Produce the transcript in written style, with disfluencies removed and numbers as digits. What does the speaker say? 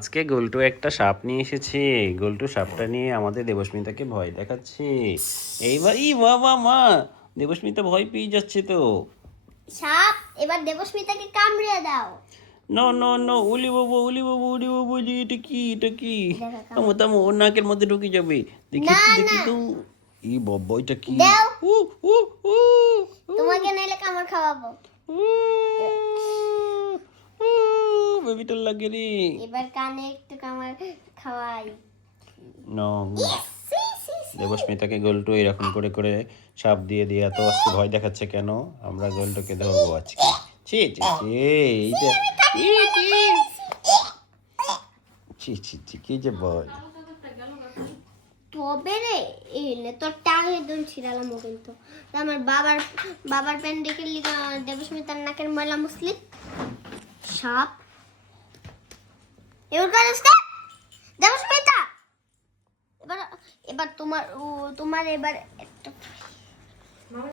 আজকে গোল্টু একটা সাপ নিয়ে এসেছে। গোল্টু সাপটা নিয়ে আমাদের দেবস্মিতাকে ভয় দেখাচ্ছে। এইবার বাবা মা, দেবস্মিতা ভয় পেয়ে যাচ্ছে তো। সাপ এবার দেবস্মিতাকে কামড়ে দাও। নো নো নো, উলি বাবু উলি বাবু উলি বাবু, যে এটা কি এটা কি? দেখো, থামো থামো, ওর নাকের মধ্যে ঢুকে যাবে। দেখি না, তো দেখি না। তো। বাবা এটা কি? দাও। উ উ উ তোমাকে নাইলে কামড় খাওয়াবো। বেবিটার লাগে রে। এবার কানে একটু কামড় খাওয়াই। No, see, see, see. দেবস্মিতাকে গোল্টু এরকম করে করে সাপ দিয়ে দিয়ে এত আজকে ভয় দেখাচ্ছে কেন? আমরা গোল্টুকে ধরবো আজকে। ছি ছি ছি, এইটা ছি ছি ছি, কি যে বল। তবে রে এলে তোর টাঙে দুন ছিড়ালাম কিন্তু তা আমার বাবার প্যান্ডেকের লিগা দেবস্মিতার নাকের ময়লা মুসলি সাপ এবার কাজটা দেবস্মিতা এবার এবার তোমার এবার একটা